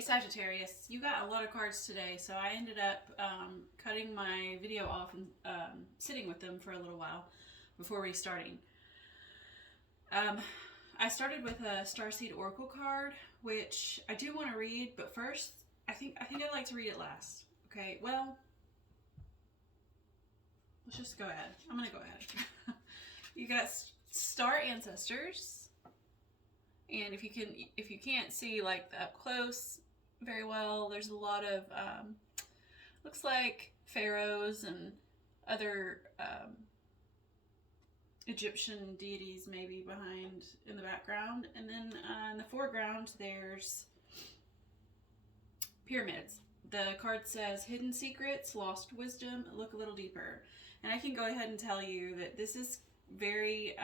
Hey Sagittarius, you got a lot of cards today, so I ended up cutting my video off and sitting with them for a little while before restarting. I started with a Starseed Oracle card, which I do want to read, but first, I think I'd like to read it last. Okay, well, let's just go ahead. I'm gonna go ahead. You got Star Ancestors, and if you can't see like up close very well, there's a lot of looks like pharaohs and other Egyptian deities maybe behind in the background, and then in the foreground there's pyramids. The card says hidden secrets, lost wisdom, look a little deeper. And I can go ahead and tell you that this is very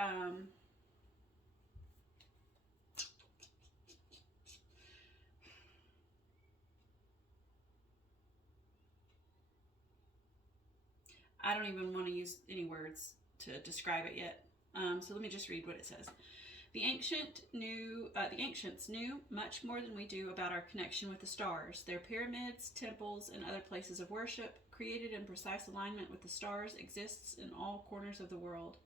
I don't even want to use any words to describe it yet. So let me just read what it says. The ancients knew much more than we do about our connection with the stars. Their pyramids, temples, and other places of worship, created in precise alignment with the stars, exists in all corners of the world.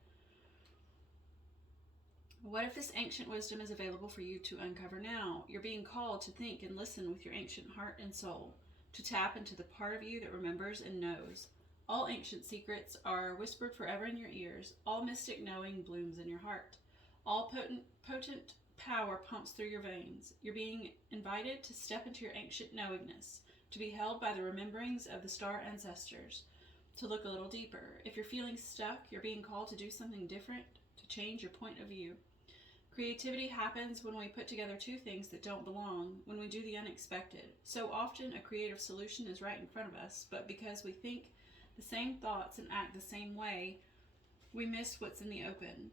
What if this ancient wisdom is available for you to uncover now? You're being called to think and listen with your ancient heart and soul, to tap into the part of you that remembers and knows. All ancient secrets are whispered forever in your ears. All mystic knowing blooms in your heart. All potent power pumps through your veins. You're being invited to step into your ancient knowingness, to be held by the rememberings of the star ancestors, to look a little deeper. If you're feeling stuck, you're being called to do something different, to change your point of view. Creativity happens when we put together two things that don't belong, when we do the unexpected. So often a creative solution is right in front of us, but because we think the same thoughts and act the same way, we miss what's in the open.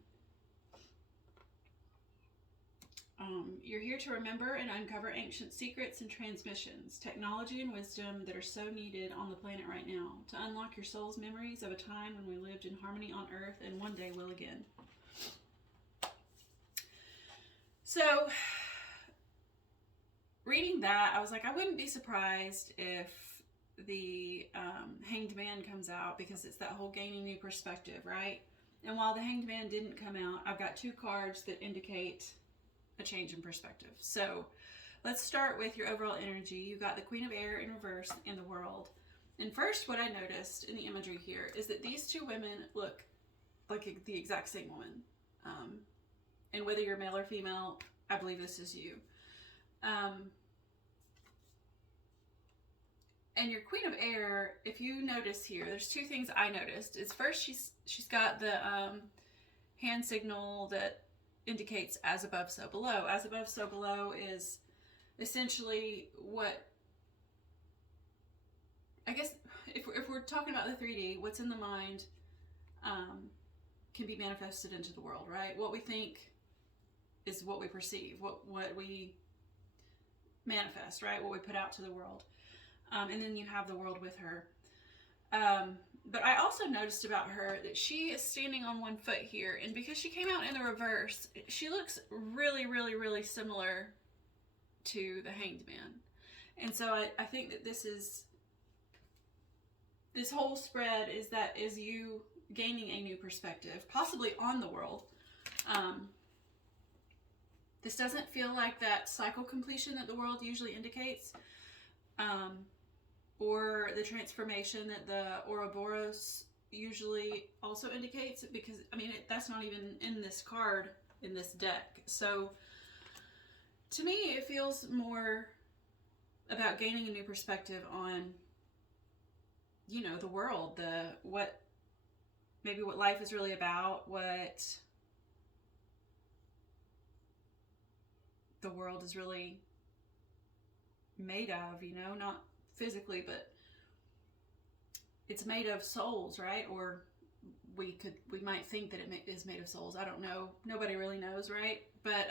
You're here to remember and uncover ancient secrets and transmissions, technology and wisdom that are so needed on the planet right now, to unlock your soul's memories of a time when we lived in harmony on Earth and one day will again. So, reading that, I was like, I wouldn't be surprised if the Hanged Man comes out, because it's that whole gaining new perspective, right? And while the Hanged Man didn't come out, I've got two cards that indicate a change in perspective. So let's start with your overall energy. You've got the Queen of Air in reverse in the World. And first, what I noticed in the imagery here is that these two women look like the exact same woman. And whether you're male or female, I believe this is you. And your Queen of Air, if you notice here, there's two things I noticed. Is first, she's got the hand signal that indicates as above, so below. As above, so below is essentially what, I guess, if we're talking about the 3D, what's in the mind can be manifested into the world, right? What we think is what we perceive, what we manifest, right? What we put out to the world. And then you have the world with her. But I also noticed about her that she is standing on one foot here. And because she came out in the reverse, she looks really, really, really similar to the Hanged Man. And so I think that this whole spread is you gaining a new perspective, possibly on the world. This doesn't feel like that cycle completion that the world usually indicates. Or the transformation that the Ouroboros usually also indicates, because, I mean, that's not even in this card, in this deck. So, to me, it feels more about gaining a new perspective on, you know, the world, what life is really about, what the world is really made of, you know, not physically, but it's made of souls, right? Or we might think that it is made of souls. I don't know. Nobody really knows, right? But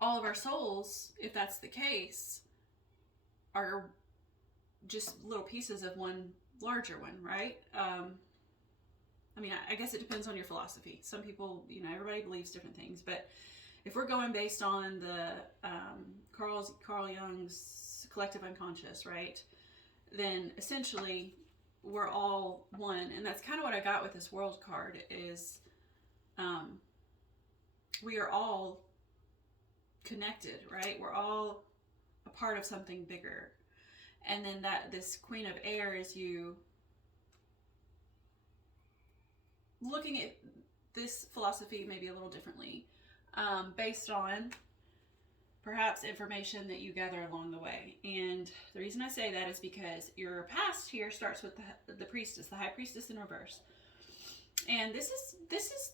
all of our souls, if that's the case, are just little pieces of one larger one, right? I mean, I guess it depends on your philosophy. Some people, you know, everybody believes different things, but if we're going based on the Carl Jung's collective unconscious, right? Then essentially we're all one, and that's kind of what I got with this World card is we are all connected, right? We're all a part of something bigger. And then that this Queen of Air is you looking at this philosophy maybe a little differently, based on perhaps information that you gather along the way. And the reason I say that is because your past here starts with the priestess, the high priestess in reverse. And this is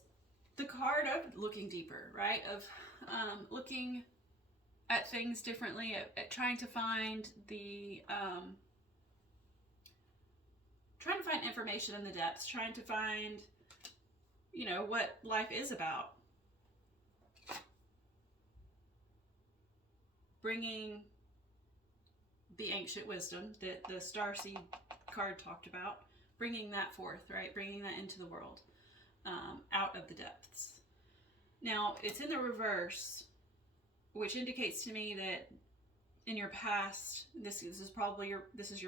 the card of looking deeper, right? Of looking at things differently, at trying to find the trying to find information in the depths, trying to find, you know, what life is about. Bringing the ancient wisdom that the Starseed card talked about, bringing that forth, right? Bringing that into the world, out of the depths. Now, it's in the reverse, which indicates to me that in your past, this is probably your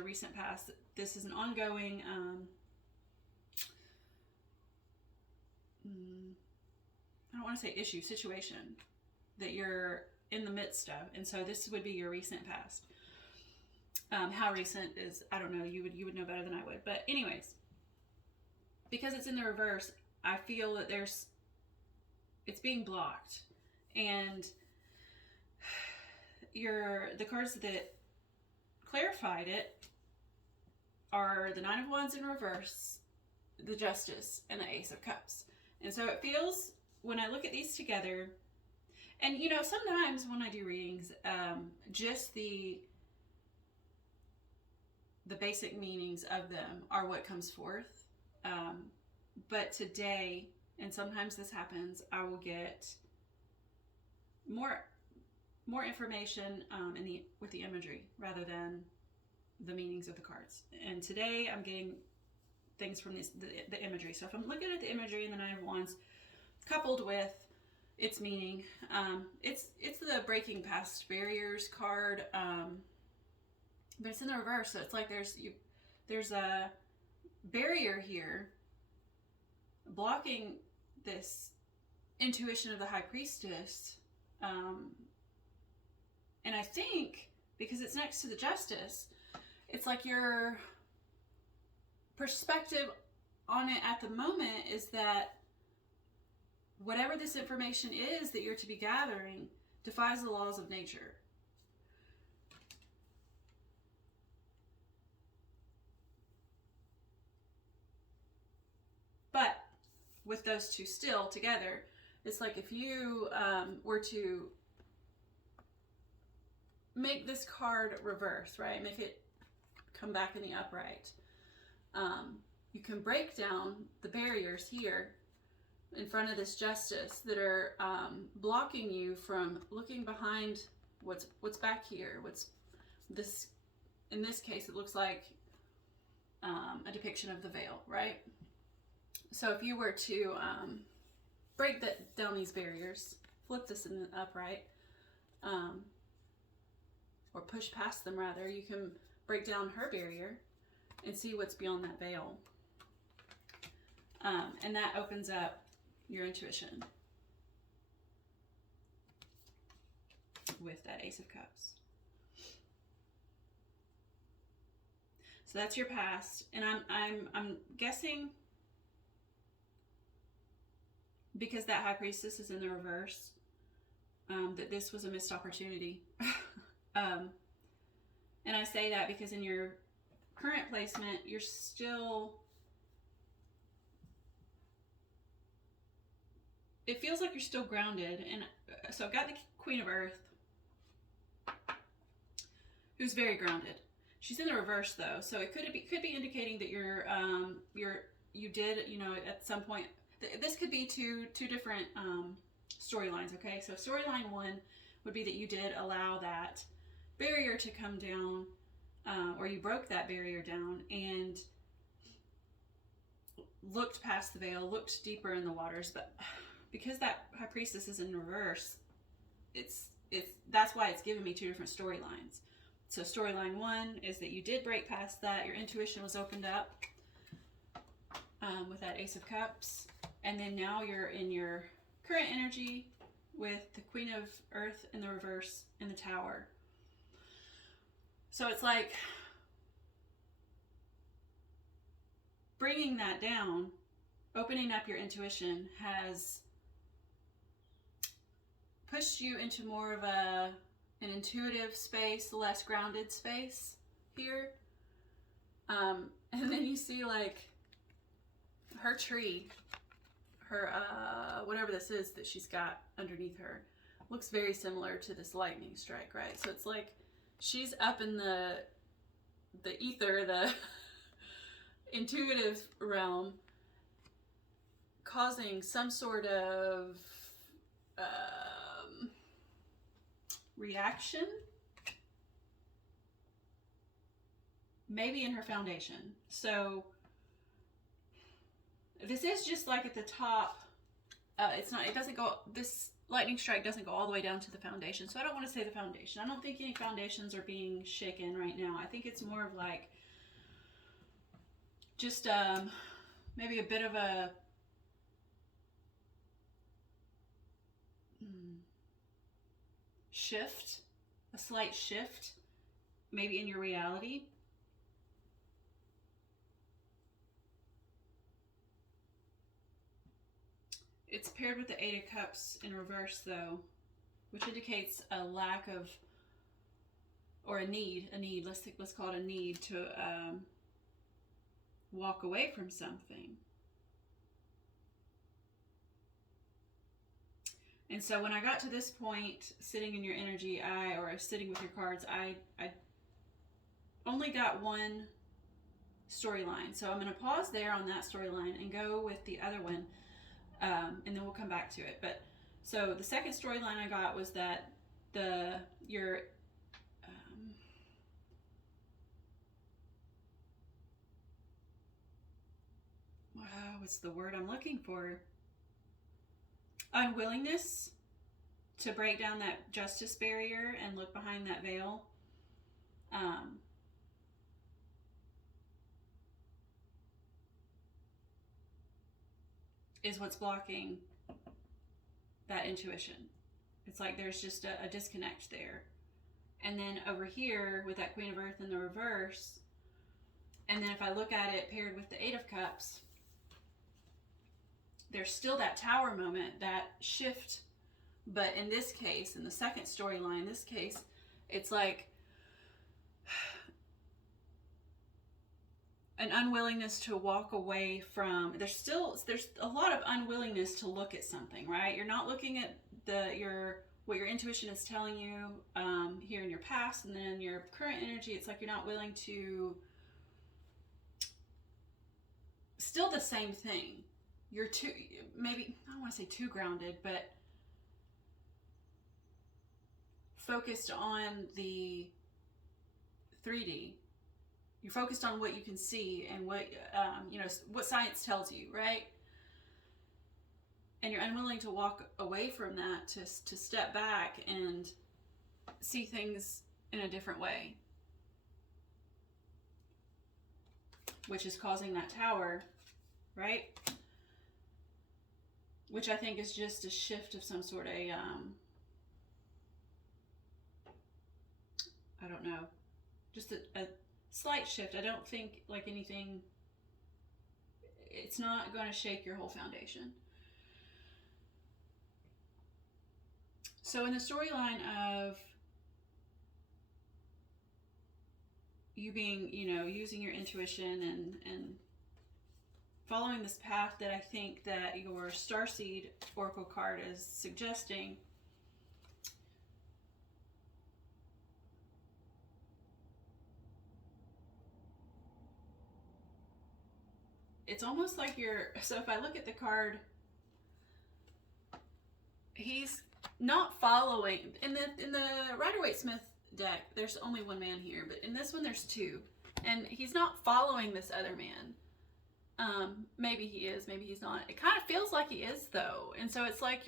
recent past. This is an ongoing, I don't want to say issue, situation that you're in the midst of. And so this would be your recent past. How recent is, I don't know, you would know better than I would. But anyways, because it's in the reverse, I feel that it's being blocked. And the cards that clarified it are the Nine of Wands in reverse, the Justice, and the Ace of Cups. And so it feels, when I look at these together, and you know, sometimes when I do readings, just the basic meanings of them are what comes forth. But today, and sometimes this happens, I will get more information with the imagery rather than the meanings of the cards. And today I'm getting things from the imagery. So if I'm looking at the imagery in the Nine of Wands, coupled with its meaning, it's the breaking past barriers card, but it's in the reverse. So it's like there's a barrier here blocking this intuition of the High Priestess. And I think because it's next to the Justice, it's like your perspective on it at the moment is that whatever this information is that you're to be gathering defies the laws of nature. But with those two still together, it's like if you were to make this card reverse, right? Make it come back in the upright. You can break down the barriers here in front of this Justice that are blocking you from looking behind what's back here. What's this? In this case, it looks like a depiction of the veil, right? So if you were to break down these barriers, flip this in the upright, or push past them rather, you can break down her barrier and see what's beyond that veil. And that opens up your intuition with that Ace of Cups. So that's your past, and I'm guessing because that High Priestess is in the reverse, that this was a missed opportunity. And I say that because in your current placement, you're still, it feels like you're still grounded. And so I've got the Queen of Earth, who's very grounded. She's in the reverse though, so it could be indicating that you did, you know, at some point. This could be two different storylines. Okay, so storyline one would be that you did allow that barrier to come down, or you broke that barrier down and looked past the veil, looked deeper in the waters. But because that High Priestess is in reverse, it's that's why it's given me two different storylines. So storyline one is that you did break past that. Your intuition was opened up with that Ace of Cups. And then now you're in your current energy with the Queen of Earth in the reverse and the Tower. So it's like bringing that down, opening up your intuition has pushed you into more of an intuitive space, less grounded space here. And then you see like her tree, her whatever this is that she's got underneath her, looks very similar to this lightning strike, right? So it's like she's up in the ether, the intuitive realm, causing some sort of reaction, maybe in her foundation. So this is just like at the top. It doesn't go, this lightning strike doesn't go all the way down to the foundation. So I don't want to say the foundation. I don't think any foundations are being shaken right now. I think it's more of like just maybe a bit of a shift, a slight shift, maybe in your reality. It's paired with the Eight of Cups in reverse though, which indicates a lack of, or a need, let's call it a need to walk away from something. And so when I got to this point, sitting in your energy, or sitting with your cards, I only got one storyline. So I'm going to pause there on that storyline and go with the other one, and then we'll come back to it. But so the second storyline I got was that your what's the word I'm looking for? Unwillingness to break down that justice barrier and look behind that veil. Is what's blocking that intuition. It's like there's just a disconnect there. And then over here with that Queen of Earth in the reverse, and then if I look at it paired with the Eight of Cups, there's still that Tower moment, that shift. But in this case, in the second storyline, this case, it's like an unwillingness to walk away from, there's a lot of unwillingness to look at something, right? You're not looking at what your intuition is telling you here in your past, and then your current energy, it's like you're not willing to, still the same thing. You're too, maybe, I don't want to say too grounded, but focused on the 3D. You're focused on what you can see and what, what science tells you, right? And you're unwilling to walk away from that, to step back and see things in a different way, which is causing that Tower, right? Which I think is just a shift of some sort of, I don't know, just a slight shift. I don't think like anything, it's not going to shake your whole foundation. So in the storyline of you being, using your intuition and following this path that I think that your Starseed Oracle card is suggesting, it's almost like so if I look at the card, he's not following, in the Rider-Waite-Smith deck, there's only one man here, but in this one there's two, and he's not following this other man. Maybe he is, maybe he's not. It kind of feels like he is though. And so it's like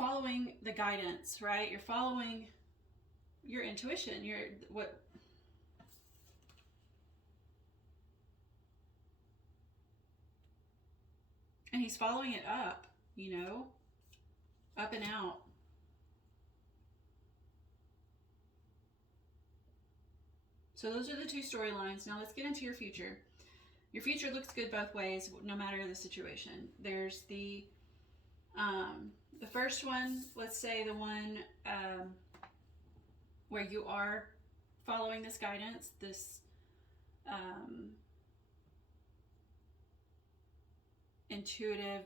following the guidance, right? You're following your intuition. And he's following it up, you know, up and out. So those are the two storylines. Now let's get into your future. Your future looks good both ways, no matter the situation. There's the first one, let's say the one where you are following this guidance, this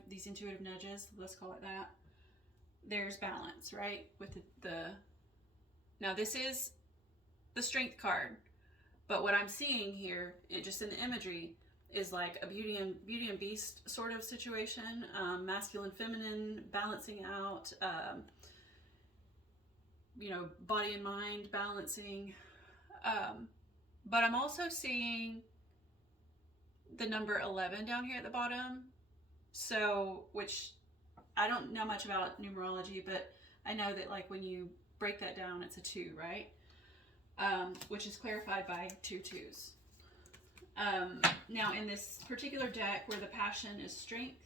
these intuitive nudges, let's call it that. There's balance, right? With now this is the Strength card, but what I'm seeing here, just in the imagery, is like a beauty and beast sort of situation, masculine, feminine, balancing out, you know, body and mind balancing. But I'm also seeing the number 11 down here at the bottom. So, which I don't know much about numerology, but I know that like when you break that down, it's a 2, right? Which is clarified by 2 2s. Now in this particular deck where the passion is strength,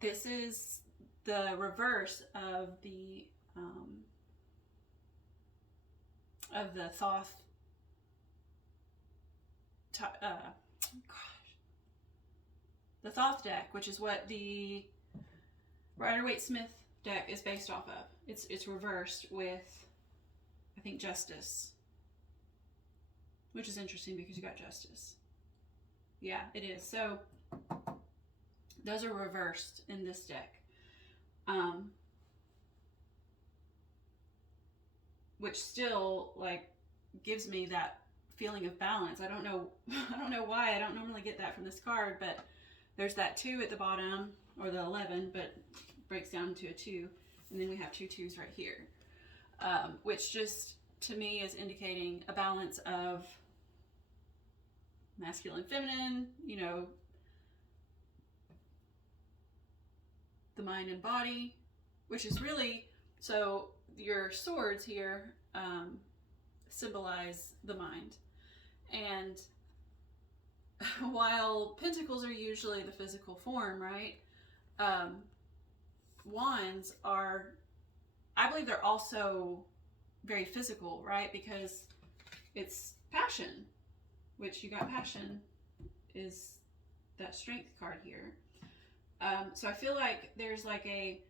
this is the reverse of the Thoth, the Thoth deck, which is what the Rider-Waite-Smith deck is based off of. It's reversed with, I think, Justice, which is interesting because you got Justice. Yeah, it is. So those are reversed in this deck, which still like gives me that feeling of balance. I don't know why. I don't normally get that from this card, but there's that 2 at the bottom, or the 11, but breaks down to a 2, and then we have 2 2s right here, which just to me is indicating a balance of masculine, feminine, you know, the mind and body, which is really, so your swords here symbolize the mind. And while pentacles are usually the physical form, right? Wands are, I believe they're also very physical, right? Because it's passion, which you got passion is that Strength card here. So I feel like there's like a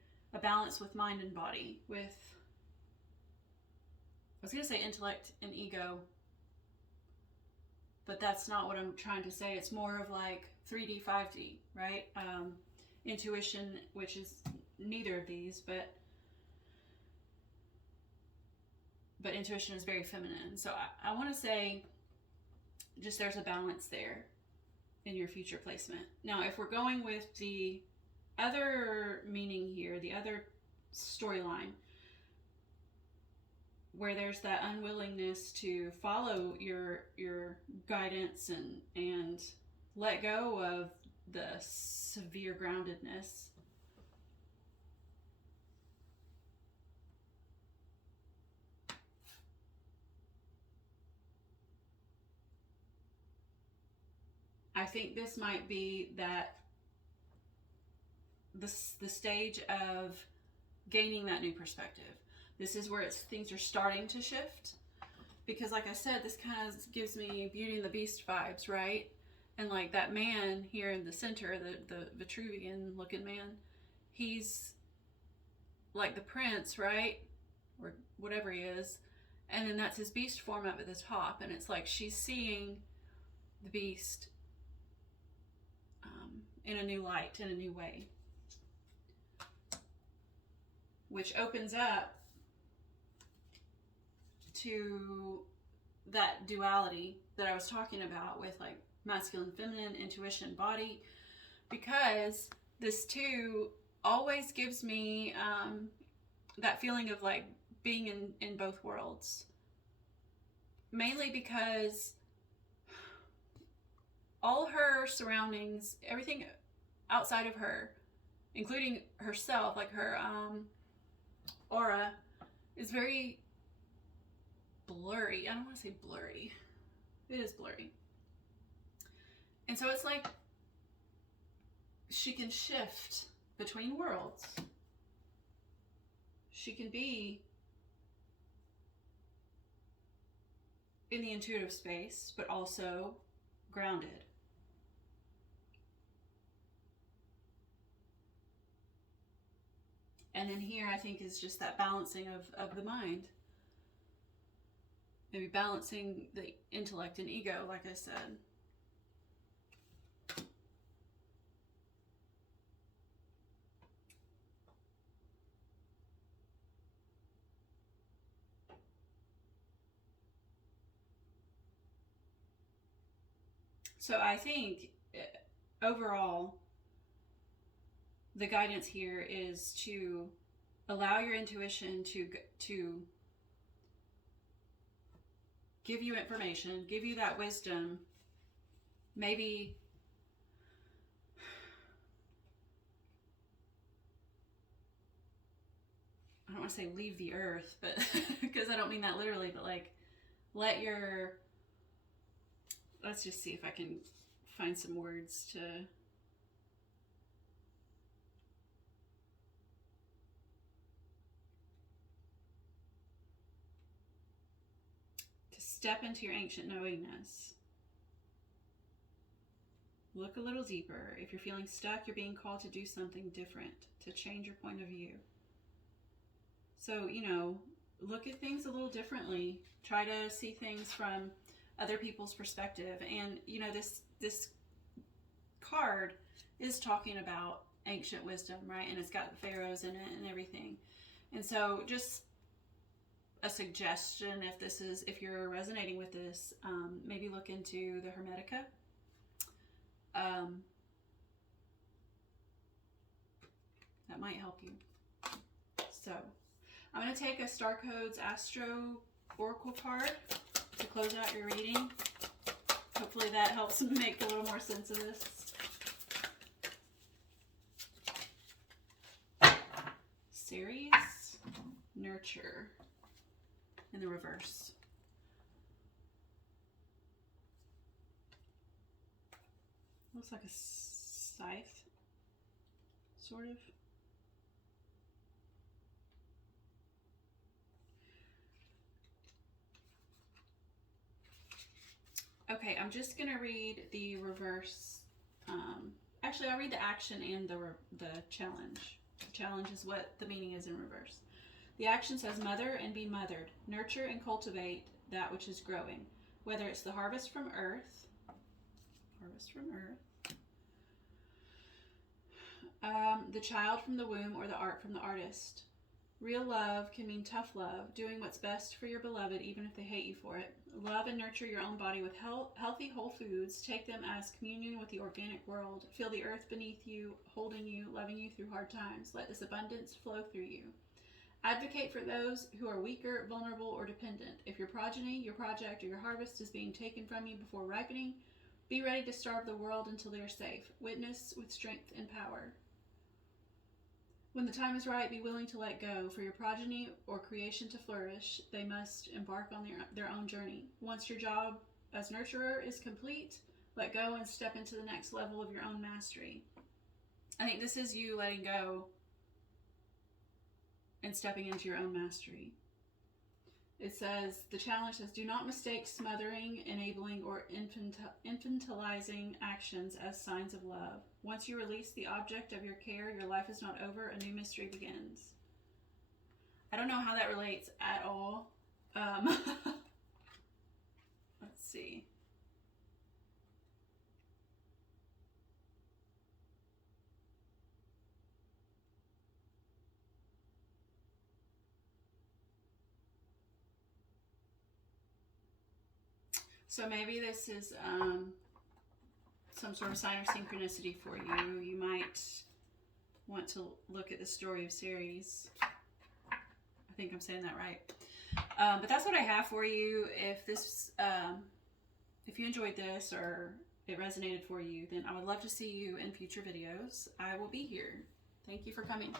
balance with mind and body, with, I was going to say intellect and ego, but that's not what I'm trying to say. It's more of like 3D, 5D, right? Intuition, which is neither of these, but intuition is very feminine. So I want to say just there's a balance there in your future placement. Now, if we're going with the other meaning here, the other storyline, where there's that unwillingness to follow your guidance and let go of the severe groundedness, I think this might be that the stage of gaining that new perspective. This is where things are starting to shift, because like I said, this kind of gives me Beauty and the Beast vibes, right? And like that man here in the center, the Vitruvian looking man, he's like the prince, right? Or whatever he is. And then that's his beast form up at the top. And it's like she's seeing the beast in a new light, in a new way, which opens up to that duality that I was talking about with like masculine, feminine, intuition, body, because this too always gives me that feeling of like being in both worlds, mainly because all her surroundings, everything outside of her including herself, like her aura is very blurry. I don't want to say blurry. It is blurry. And so it's like she can shift between worlds. She can be in the intuitive space, but also grounded. And then here, I think, is just that balancing of the mind. Maybe balancing the intellect and ego, like I said. So I think overall, the guidance here is to allow your intuition to give you information, give you that wisdom. Maybe I don't want to say leave the earth, but because I don't mean that literally, but like let your, let's just see if I can find some words to step into your ancient knowingness. Look a little deeper. If you're feeling stuck, you're being called to do something different, to change your point of view. So, you know, look at things a little differently. Try to see things from other people's perspective. And, you know, this card is talking about ancient wisdom, right? And it's got the pharaohs in it and everything. And so just a suggestion, if you're resonating with this, maybe look into the Hermetica. That might help you. So I'm going to take a Star Codes Astro Oracle card to close out your reading. Hopefully that helps make a little more sense of this. Ceres, Nurture, in the reverse. Looks like a scythe, sort of. Okay, I'm just going to read the reverse. Actually, I'll read the action and the challenge. The challenge is what the meaning is in reverse. The action says, mother and be mothered. Nurture and cultivate that which is growing. Whether it's the harvest from earth, the child from the womb, or the art from the artist. Real love can mean tough love, doing what's best for your beloved even if they hate you for it. Love and nurture your own body with healthy whole foods. Take them as communion with the organic world. Feel the earth beneath you, holding you, loving you through hard times. Let this abundance flow through you. Advocate for those who are weaker, vulnerable, or dependent. If your progeny, your project, or your harvest is being taken from you before ripening, be ready to starve the world until they are safe. Witness with strength and power. When the time is right, be willing to let go. For your progeny or creation to flourish, they must embark on their own journey. Once your job as nurturer is complete, let go and step into the next level of your own mastery. I think this is you letting go and stepping into your own mastery. It says, the challenge says, do not mistake smothering, enabling, or infantilizing actions as signs of love. Once you release the object of your care, your life is not over, a new mystery begins. I don't know how that relates at all. Let's see. So maybe this is some sort of sign of synchronicity for you. You might want to look at the story of Ceres. I think I'm saying that right. But that's what I have for you. If this, if you enjoyed this or it resonated for you, then I would love to see you in future videos. I will be here. Thank you for coming.